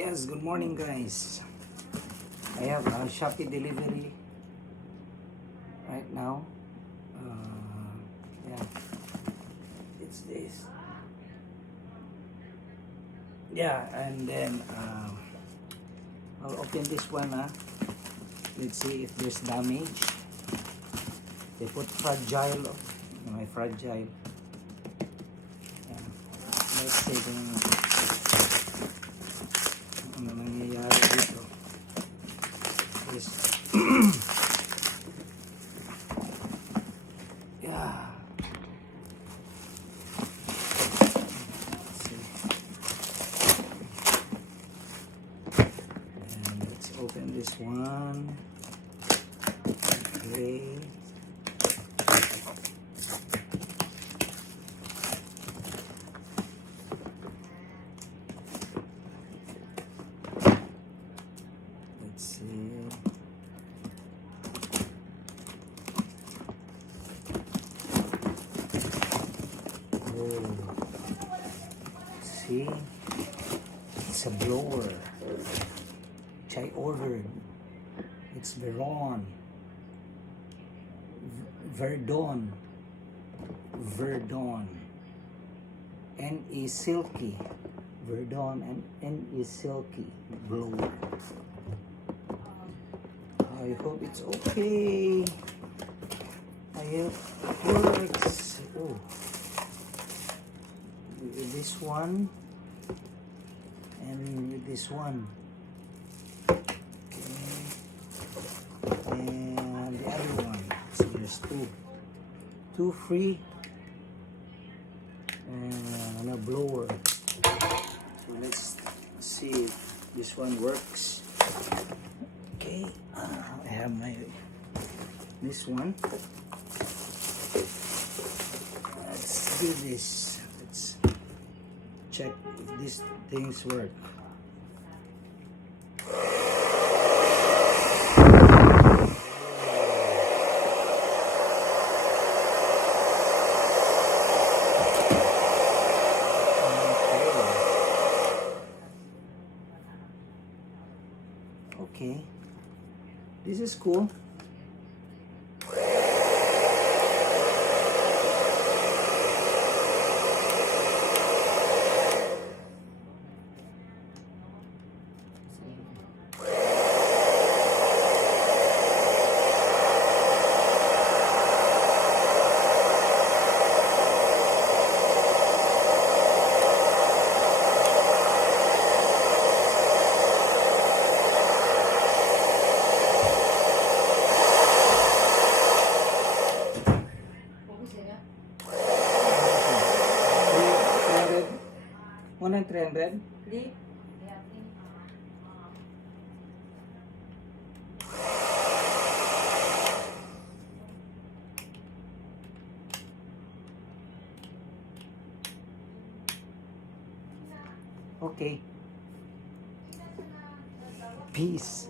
Yes, good morning guys. I have a Shopee delivery right now. Yeah, it's this. Yeah, and then I'll open this one. Let's see if there's damage. They put fragile. My fragile. Yeah. Let's see kung ano nangyayari dito. Is yeah. Let's see. And let's open this one. Okay. Let's see. Oh, see, it's a blower which I ordered. It's Verdon. Verdon. Silky. Verdon and Silky blower. I hope it's okay. I hope it works. Oh, with this one and with this one. Okay, and the other one. So there's two free and a blower. So let's see if this one works. Okay, I have this one. Let's do this. Let's check if these things work. Okay, this is cool. One and 300. Okay. Peace.